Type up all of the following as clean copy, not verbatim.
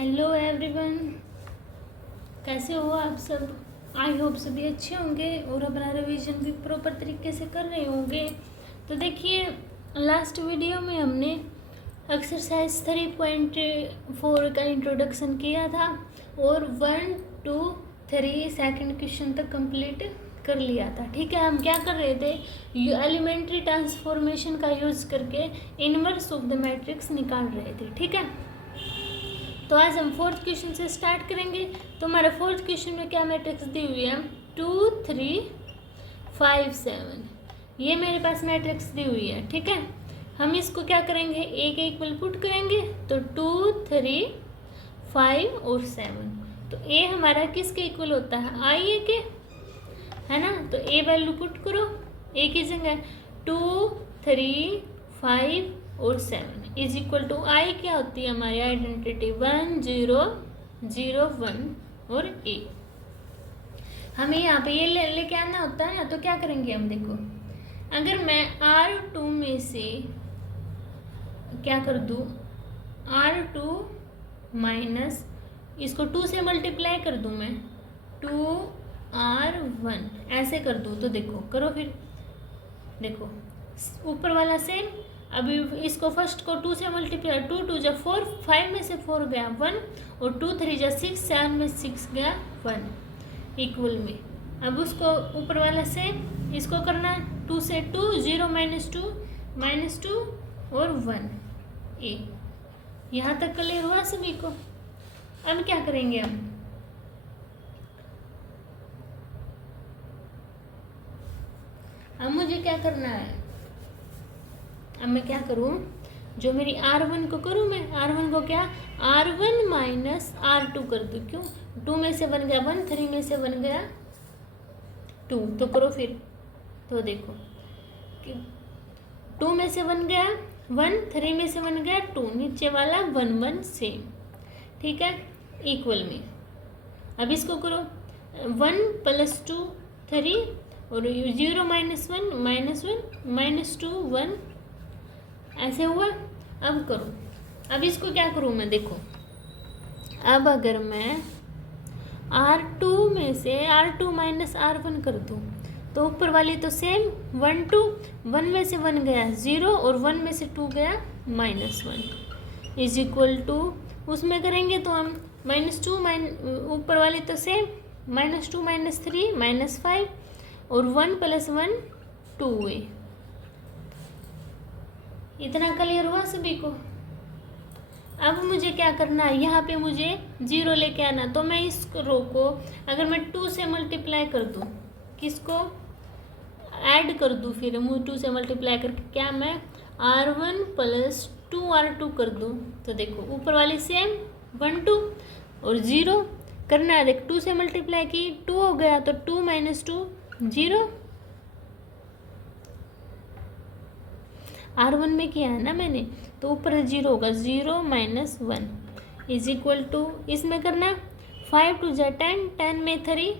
Hello everyone, कैसे हो आप सब। आई होप सभी अच्छे होंगे और अपना रिवीजन भी प्रॉपर तरीके से कर रहे होंगे। तो देखिए, लास्ट वीडियो में हमने एक्सरसाइज 3.4 का इंट्रोडक्शन किया था और 1 2 3 सेकंड क्वेश्चन तक कंप्लीट कर लिया था। ठीक है, हम क्या कर रहे थे, एलिमेंट्री ट्रांसफॉर्मेशन का यूज़ करके इनवर्स ऑफ द मैट्रिक्स निकाल रहे थे। ठीक है, तो आज हम फोर्थ क्वेश्चन से स्टार्ट करेंगे। तो हमारे फोर्थ क्वेश्चन में क्या मैट्रिक्स दी हुई है, 2 3 5 7। ये मेरे पास मैट्रिक्स दी हुई है। ठीक है, हम इसको क्या करेंगे, एक इक्वल पुट करेंगे। तो 2 3 5 और 7। तो ए हमारा किसके इक्वल होता है, आई ए के, है ना। तो ए वैल्यू पुट करो, ए की जगह 2 3 5 और 7 इज इक्वल टू आई क्या होती है हमारी आइडेंटिटी, 1 0 0 1 और ए। हमें यहाँ पे ये लेके आना होता है ना। तो क्या करेंगे हम, देखो, अगर मैं R2 में से क्या कर दूँ, R2 माइनस इसको 2 से मल्टीप्लाई कर दूँ मैं, 2R1 ऐसे कर दूँ। तो देखो, करो फिर, देखो ऊपर वाला सेम। अभी इसको फर्स्ट को 2 से मल्टीप्लाई, 2 2 जा 4, 5 में से 4 गया 1 और 2 3 जा 6, 7 में 6 गया 1 इक्वल में। अब उसको ऊपर वाला सेम, इसको करना 2 से 2 0 -2 और 1 ए। यहाँ तक क्लियर हुआ सभी को। अब क्या करेंगे हम, अब मुझे क्या करना है, अब मैं क्या करूँ, जो मेरी R1 को करूँ मैं, R1 को क्या, R1 माइनस R2 कर दूँ। क्यों, 2 में से 1 गया 1, 3 में से 1 गया 2। तो करो फिर, तो देखो कि 2 में से 1 गया 1, 3 में से 1 गया 2, नीचे वाला 1 1 सेम। ठीक है, इक्वल में। अब इसको करो 1 + 2 3 और 0 -1 -2 1 ऐसे हुआ। अब करो, अब इसको क्या करूँ मैं, देखो, अब अगर मैं R2 में से R2 माइनस R1 कर दूँ तो ऊपर वाली तो सेम 1 2, 1 में से 1 गया 0 और 1 में से 2 गया -1 इज इक्वल टू, उसमें करेंगे तो हम -2 ऊपर वाली तो सेम, -2 -3 -5 और 1 + 1 2 है। इतना क्लियर हुआ सभी को। अब मुझे क्या करना है, यहाँ पे मुझे 0 लेके आना। तो मैं इस रो को अगर मैं 2 से मल्टीप्लाई कर दूँ, किसको ऐड कर दूँ, फिर मुझे 2 से मल्टीप्लाई करके क्या मैं R1 + 2R2 कर दूँ। तो देखो ऊपर वाली सेम 1 2 और 0 करना है। देख 2 से मल्टीप्लाई की 2 हो गया, तो 2 - 2 0। R1 में किया है ना मैंने, तो ऊपर 0 होगा, 0 - 1 इज इक्वल टू, इसमें करना 5 2 जा 10, 10 में 3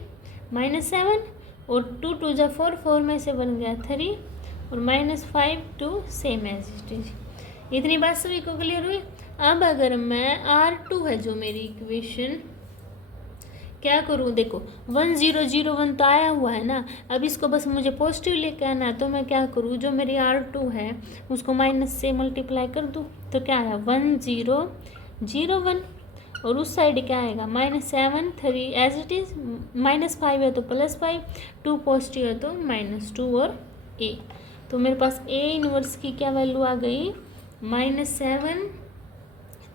-7 और 2 2 जा 4, 4 में से 1 गया 3 और -5 2 सेम एज इट इज। इतनी बात सभी को क्लियर हुई। अब अगर मैं R2 है जो मेरी इक्वेशन, क्या करूँ, देखो 1 0 0 1 तो आया हुआ है ना। अब इसको बस मुझे पॉजिटिव लेके आना है। तो मैं क्या करूँ, जो मेरी R2 है उसको माइनस से मल्टीप्लाई कर दूँ। तो क्या आया 1 0 0 1 और उस साइड क्या आएगा -7 3 एज इट इज़, -5 है तो +5, 2 पॉजिटिव है तो -2 और ए। तो मेरे पास ए इनवर्स की क्या वैल्यू आ गई, -7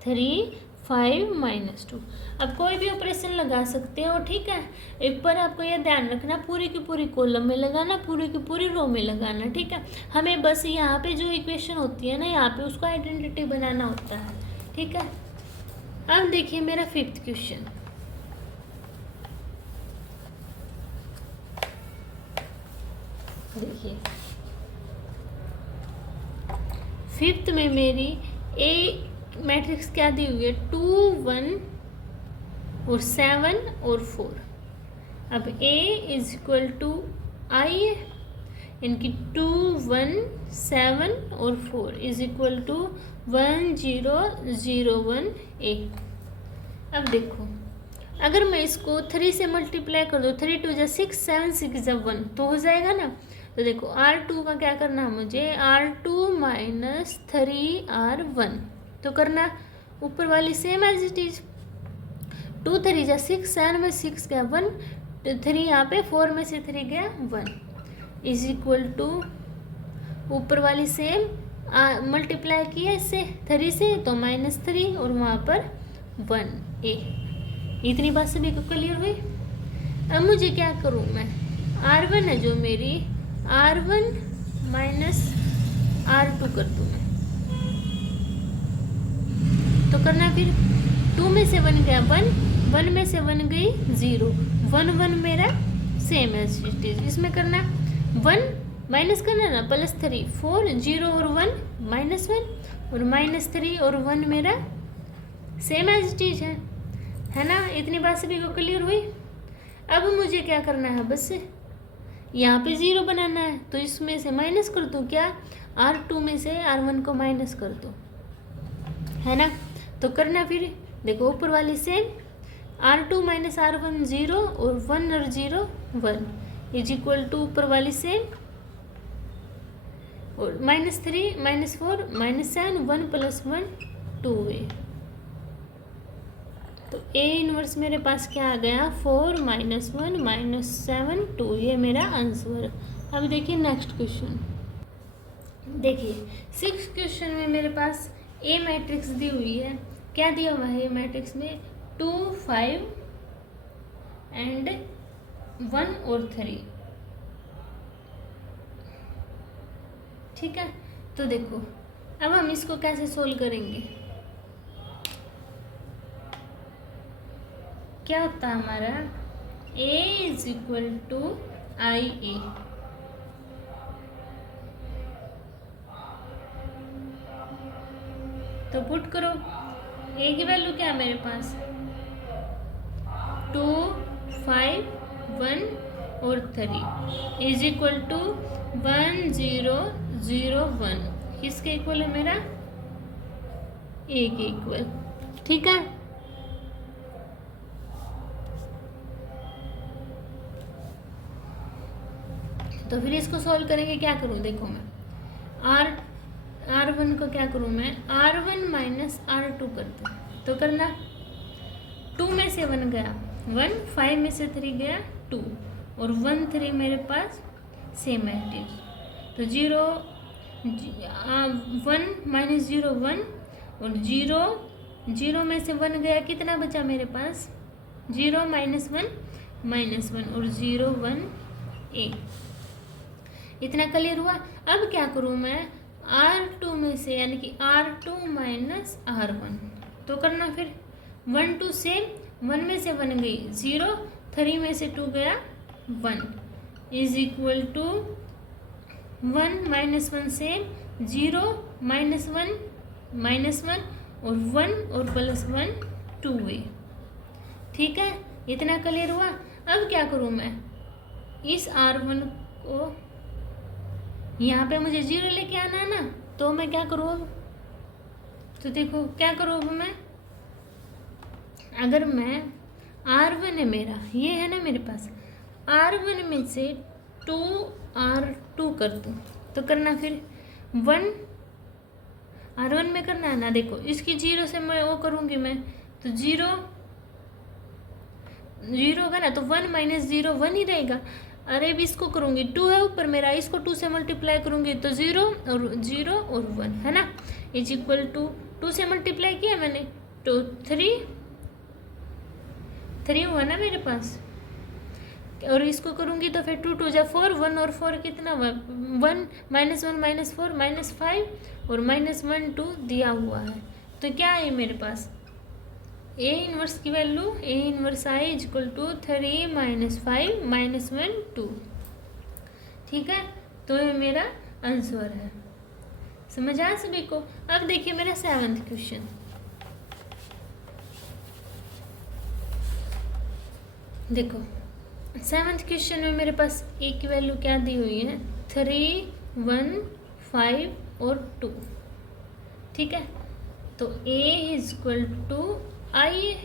3 5 -2। अब कोई भी ऑपरेशन लगा सकते हो। ठीक है, एक पर आपको यह ध्यान रखना, पूरी की पूरी कॉलम में लगाना, पूरी की पूरी रो में लगाना। ठीक है, हमें बस यहाँ पे जो इक्वेशन होती है ना, यहाँ पे उसको आइडेंटिटी बनाना होता है। ठीक है, अब देखिए मेरा 5th क्वेश्चन। देखिए 5th में मेरी ए मैट्रिक्स क्या दी हुई है, 2 1 और 7 और 4। अब A इज इक्वल टू आई है, इनकी 2 1 7 और 4 इज इक्वल टू 1 0 0 1 A। अब देखो, अगर मैं इसको 3 से मल्टीप्लाई कर दूँ, 3 2 जा 6, 7 6 जा 1 तो हो जाएगा ना। तो देखो R2 का क्या करना है मुझे, R2 माइनस 3R1 तो करना ऊपर वाली सेम एज इट इज। 2 3 जा 6, 7 में 6 गया 1, तो 3 यहाँ पे 4 में से 3 गया 1 इज इक्वल टू ऊपर वाली सेम मल्टीप्लाई किया इससे 3 से तो -3 और वहाँ पर 1 ए। इतनी बात सभी को क्लियर हुई। अब मुझे क्या करूँ मैं, R1 है जो मेरी, R1 माइनस R2 कर दूँ मैं, तो करना फिर 2 में से 1 गया 1, 1 में से 1 गई 0, 1 1 मेरा सेम है इट इज। इसमें करना 1 माइनस करना ना +3, 4 0 और 1 -1 और -3 और 1 मेरा सेम एज इट इज है ना। इतनी बात सभी को क्लियर हुई। अब मुझे क्या करना है, बस यहाँ पे 0 बनाना है, तो इसमें से माइनस कर दूँ क्या, R2 में से R1 को माइनस कर दो, है ना। तो करना फिर देखो ऊपर वाली सेम, R2 माइनस R1 0 और 1 और 0 1 इज इक्वल टू ऊपर वाली सेम और -3 -4 -7 1 + 1 2a। तो A इनवर्स मेरे पास क्या आ गया, 4 -1 -7 2, ये मेरा आंसर। अब देखिए नेक्स्ट क्वेश्चन। देखिए 6 क्वेश्चन में मेरे पास A मैट्रिक्स दी हुई है। क्या दिया हुआ है A मैट्रिक्स में, 2 5 एंड 1 और 3। ठीक है, तो देखो अब हम इसको कैसे सोल्व करेंगे। क्या होता है हमारा, A is equal to IA। तो पुट करो, A की वैल्यू क्या है मेरे पास, 2 5 1 और 3 इज इक्वल टू 1 0 0 1। किसके इक्वल है मेरा, A के इक्वल। ठीक है, तो फिर इसको सॉल्व करेंगे। क्या करूँ, देखो मैं R1 को क्या करूँ मैं, R1 माइनस R2 कर दूँ, तो करना 2 में से 1 गया 1, 5 में से 3 गया 2 और 1 3 मेरे पास सेम है। तो 0 1 माइनस 0 1 और 0 में से 1 गया, कितना बचा मेरे पास, 0 -1 और 0 1 a। इतना क्लियर हुआ। अब क्या करूँ मैं, R2 में से यानी कि R2 माइनस R1 तो करना फिर 1 2 से 1 में से 1 गई 0, 3 में से 2 गया 1 इज इक्वल टू 1 -1 से 0 -1 और 1 और +1 2a। ठीक है, इतना क्लियर हुआ। अब क्या करूँ मैं, इस R1 को यहाँ पे मुझे 0 लेके आना है ना, तो मैं क्या करूँ अब, तो देखो क्या करूँ अब मैं, अगर मैं R1 है मेरा, ये है ना मेरे पास, R1 में से 2R2 कर दूँ, तो करना फिर 1 R1 में करना है ना। देखो इसकी 0 से मैं वो करूँगी मैं, तो 0 होगा ना, तो 1 - 0 1 ही रहेगा। अरे अब इसको करूँगी, 2 है ऊपर मेरा, इसको 2 से मल्टीप्लाई करूँगी तो 0 और 1 है ना, इज इक्वल टू 2 से मल्टीप्लाई किया मैंने तो 3 हुआ ना मेरे पास, और इसको करूँगी तो फिर 2 2 जा 4, 1 और 4 कितना हुआ, 1 -1 -4 -5 और -1 2 दिया हुआ है। तो क्या है मेरे पास, A इनवर्स की value A inverse I is equal to 3 -5 -1 2। ठीक है, तो ये मेरा आंसर है। समझ आया सभी को। अब देखिए मेरा 7th क्वेश्चन। देखो 7th क्वेश्चन में मेरे पास A की वैल्यू क्या दी हुई है, 3 1 5 और 2। ठीक है, तो A is equal to I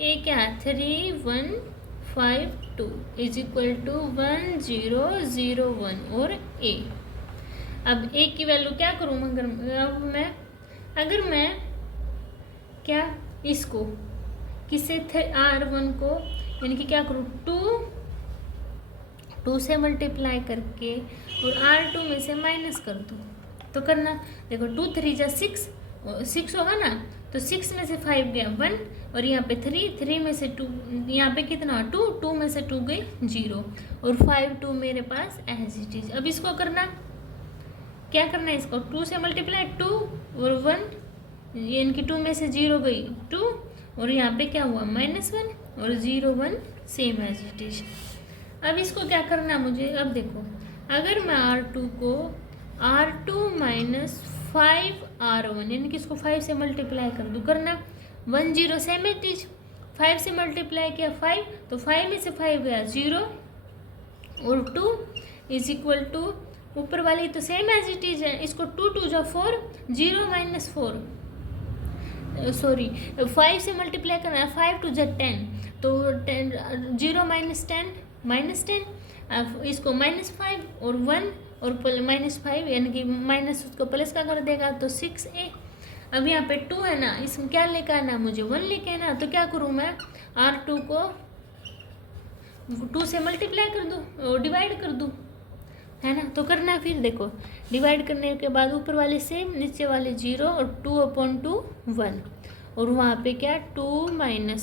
A क्या है 3152 इज इक्वल टू 1001 और ए। अब ए की वैल्यू क्या करूँ अगर मैं क्या इसको किससे R1 को यानी कि क्या करूँ 2 से मल्टीप्लाई करके और R2 में से माइनस कर दूँ तो करना। देखो 2 3 जा 6 होगा ना, तो 6 में से 5 गया 1 और यहाँ पे 3 में से 2, यहाँ पे कितना 2 में से 2 गई 0 और 5 2 मेरे पास एज इट इज। अब इसको करना क्या करना है, इसको 2 से मल्टीप्लाई 2 और 1 यानी कि 2 में से 0 गई 2 और यहाँ पे क्या हुआ -1 और 0 1 सेम एज इट इज। अब इसको क्या करना मुझे, अब देखो अगर मैं R2 को R2 माइनस 5R1 यानी कि इसको 5 से मल्टीप्लाई कर दूँ, करना 1 0 सेम एज इट इज। 5 से मल्टीप्लाई किया 5 तो 5 में से 5 गया 0 और 2 इज इक्वल टू ऊपर वाली तो सेम एज इट इज है, इसको 2 2 जा 4 0 माइनस 4 सॉरी 5 से मल्टीप्लाई करना है 5 2 जा 10 तो 0 माइनस 10 -10। अब इसको -5 और 1 और -5 यानी कि माइनस उसको प्लस का कर देगा तो 6a। अब यहाँ पे 2 है ना, इसमें क्या लेकर आना मुझे 1 लेके आना, तो क्या करूँ मैं R2 को 2 से मल्टीप्लाई कर दूँ और डिवाइड कर दूँ, है ना। तो करना फिर देखो डिवाइड करने के बाद ऊपर वाले सेम नीचे वाले 0 और 2/2 1 और वहाँ पे क्या 2 - 1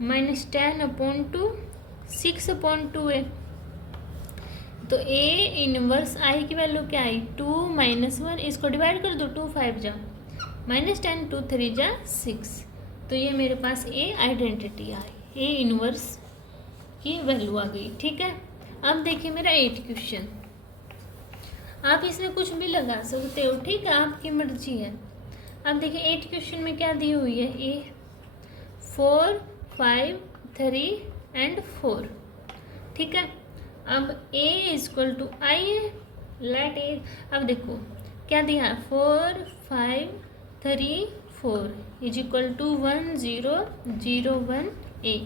-10/2 6/2 है। तो A इनवर्स आई की वैल्यू क्या आई 2 - 1, इसको डिवाइड कर दो 2 5 जा -10 2 3 जा 6, तो ये मेरे पास A identity I, A inverse की वैल्यू आ गई। ठीक है, अब देखिए मेरा 8 क्वेश्चन, आप इसमें कुछ भी लगा सकते हो, ठीक है आपकी मर्जी है। अब देखिए 8 क्वेश्चन में क्या दी हुई है A 4 5 3 एंड 4, ठीक है। अब A इक्वल टू आई है, लेट A। अब देखो क्या दिया 4 5 3 4 इज इक्वल टू 1 0 0 1 A।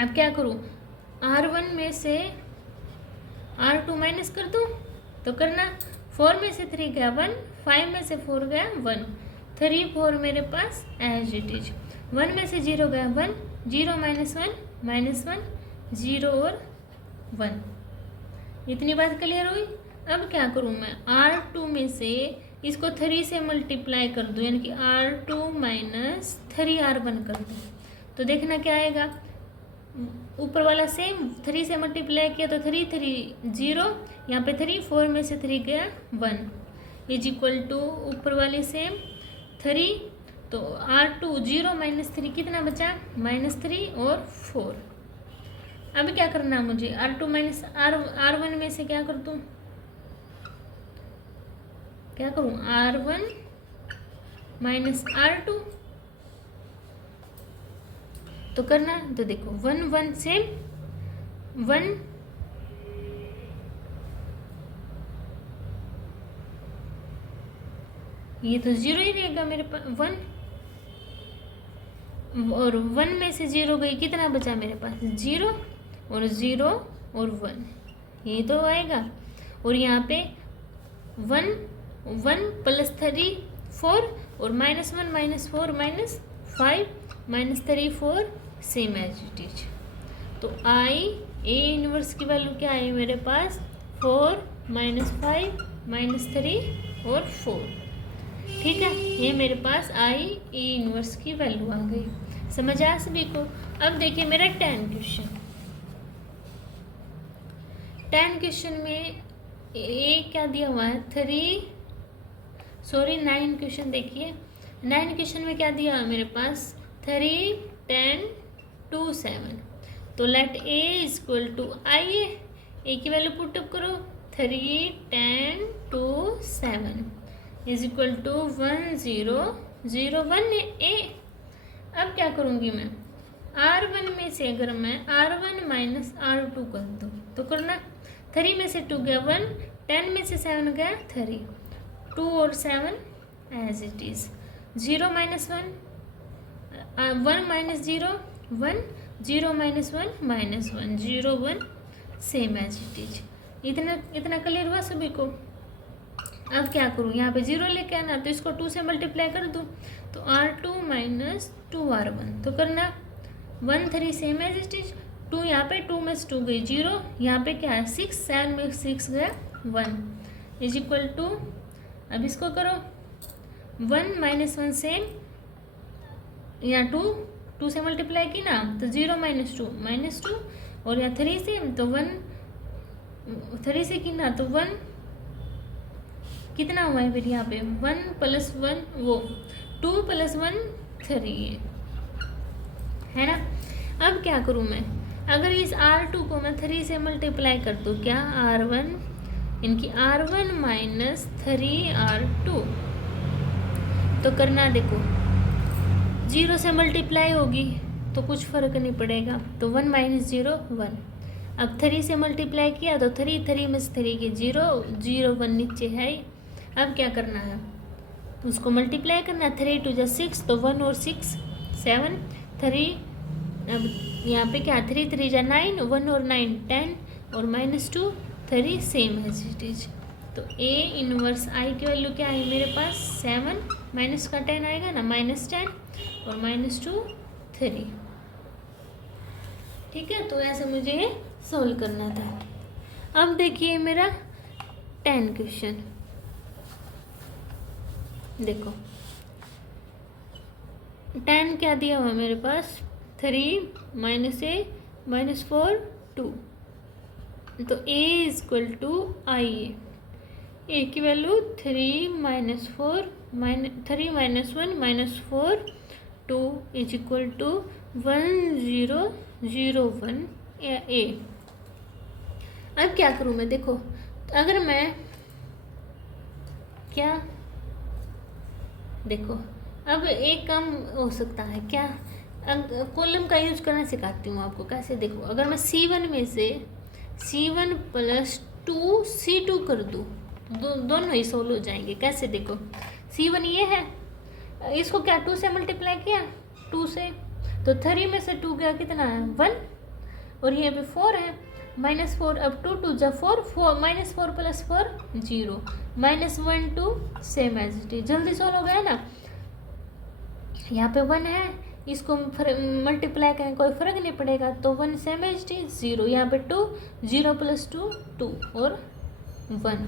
अब क्या करूँ R1 में से R2 माइनस कर दूँ, तो करना 4 में से 3 गया 1 5 में से 4 गया 1 3 4 मेरे पास एज इट इज। 1 में से 0 गया 1 0 -1 0 और 1। इतनी बात क्लियर हुई। अब क्या करूँ मैं R2 में से इसको 3 से मल्टीप्लाई कर दूँ यानी कि R2 माइनस 3R1 कर दूँ, तो देखना क्या आएगा ऊपर वाला सेम 3 से मल्टीप्लाई किया तो 3 3 0 यहाँ पे 3 4 में से 3 गया 1 इज इक्वल टू ऊपर वाले सेम 3 तो R2 0 -3 कितना बचा -3 और 4। अब क्या करना मुझे R2 माइनस R1 में से क्या कर दूँ, क्या करूँ R1 माइनस R2, तो करना तो देखो 1 1 सेम 1 ये तो 0 ही रहेगा मेरे पास 1 और 1 में से 0 गई कितना बचा मेरे पास 0 और 0 और 1 ये तो आएगा। और यहाँ पे 1 1 प्लस 3 4 और -1 -4 -5 -3 4 सेम एज इट इज। तो आई A इनवर्स की वैल्यू क्या है मेरे पास 4 -5 -3 और 4, ठीक है। ये मेरे पास आई A इनवर्स की वैल्यू आ गई, समझ आया सभी को। अब देखिए मेरा 10 क्वेश्चन में ए क्या दिया हुआ है 9 क्वेश्चन देखिए 9 क्वेश्चन में क्या दिया है मेरे पास 3 10 2 7, तो late A equal to I A की वैल्यू पुटअप करो 3 10 2 7 इज इक्वल टू 1 0 0 1 A। अब क्या करूँगी मैं R1 में से अगर मैं R1 माइनस R2 कर दूँ तो करना 3 में से 2 गया 1 10 में से 7 गया 3 2 और 7 as it is 0 -1 1 minus 0 1, 0 minus 1 minus 1, 0 1 same as it is. इतना क्लियर हुआ सभी को। अब क्या करूँ, यहाँ पे 0 लेके आना, तो इसको 2 से मल्टीप्लाई कर दूँ, तो R2 माइनस 2R1, तो करना 1 3 सेम एज इट इज। 2 यहाँ पे 2 में से 2 गई 0, यहाँ पे क्या है 6, 7 में 6 गया 1 इज इक्वल टू, अब इसको करो 1 माइनस 1 सेम, यहाँ 2 से मल्टीप्लाई की ना, तो 0 माइनस 2, और यहाँ 3 से, तो 1 3 से की ना, तो 1 कितना हुआ है फिर यहाँ पे 1 प्लस 1 वो 2 प्लस 1 3 है ना। अब क्या करूँ मैं, अगर इस R2 को मैं 3 से मल्टीप्लाई कर दूँ, क्या R1 इनकी R1 माइनस 3R2, तो करना देखो 0 से मल्टीप्लाई होगी तो कुछ फ़र्क नहीं पड़ेगा, तो 1 माइनस 0 1। अब 3 से मल्टीप्लाई किया तो 3 में से 3 की 0 0 1 नीचे है। अब क्या करना है, उसको मल्टीप्लाई करना, 3 2 6, तो 1 और 6 7 3, अब यहाँ पे क्या 3 3 9, 1 और 9 10, और minus 2 3 same as it is. तो A इनवर्स I की वैल्यू क्या आई मेरे पास 7, माइनस का 10 आएगा ना, माइनस 10 और माइनस 2 3। ठीक है, तो ऐसे मुझे ये सोल्व करना था। अब देखिए मेरा 10 क्वेश्चन, देखो 10 क्या दिया हुआ मेरे पास 3 माइनस ए माइनस 4 2, तो A is equal to I, A की value 3 minus 4 3 minus 1 minus 4 2 is equal to 1 0 0 1 A. अब क्या करूँ मैं, देखो अगर मैं क्या, देखो अब एक काम हो सकता है क्या, कॉलम का यूज करना सिखाती हूँ आपको कैसे। देखो अगर मैं C1 में से C1 प्लस 2 C2 कर दूँ, दोनों ही सोल्व हो जाएंगे। कैसे, देखो C1 ये है, इसको क्या 2 से मल्टीप्लाई किया 2 से, तो 3 में से 2 गया कितना है 1, और ये भी 4 है माइनस 4, अब 2 2 जा 4 minus 4 plus 4 0, minus 1 2 same as it is. जल्दी सोल्व हो गया ना। यहाँ पे 1 है, इसको मल्टीप्लाई करें कोई फर्क नहीं पड़ेगा, तो 1 सेम एज इट इज 0, यहाँ पे 2 0 प्लस 2 2 और 1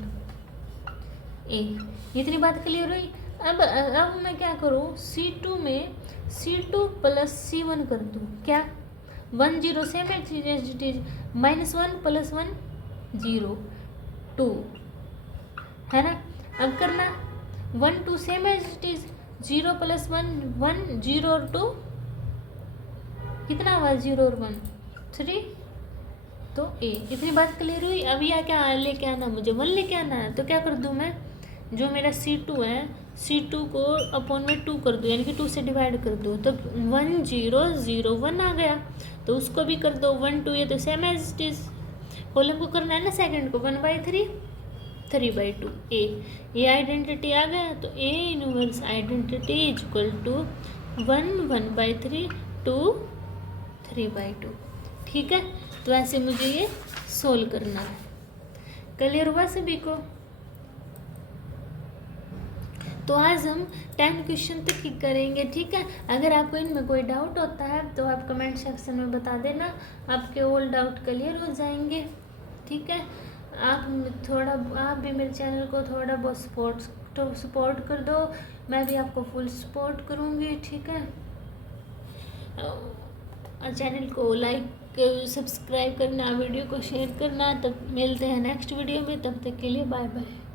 ए। इतनी बात क्लियर हुई। अब मैं क्या करूँ, C2 में C2 प्लस C1 कर दूँ, क्या 1 0 same as it is, minus 1 plus 1 0 2 है ना। अब करना 1 2 same as it is, 0 plus 1 1, 0 और 2 कितना हुआ 0 और 1 3, तो A। इतनी बात क्लियर हुई। अब यह क्या लेके आना, मुझे 1 लेके आना है, तो क्या कर दूँ मैं, जो मेरा C2 है C2 को अपॉन में 2 कर दूँ, यानी कि 2 से डिवाइड कर दो, तो 1 0 0 1 आ गया, तो उसको भी कर दो 1 2, ये तो same as it is. Column को करना है ना सेकंड को 1/3 3/2 ए, ये आइडेंटिटी आ गया, तो A inverse identity is equal to 1 1/3 2 3/2। ठीक है, तो ऐसे मुझे ये सोल्व करना है। क्लियर हुआ सभी को। तो आज हम 10 क्वेश्चन तक ही करेंगे। ठीक है, अगर आपको इनमें कोई डाउट होता है तो आप कमेंट सेक्शन में बता देना, आपके ऑल डाउट क्लियर हो जाएंगे। ठीक है, आप भी मेरे चैनल को थोड़ा बहुत सपोर्ट कर दो, मैं भी आपको फुल सपोर्ट करूँगी। ठीक है, चैनल को लाइक सब्सक्राइब करना, वीडियो को शेयर करना। तब मिलते हैं नेक्स्ट वीडियो में, तब तक के लिए बाय बाय।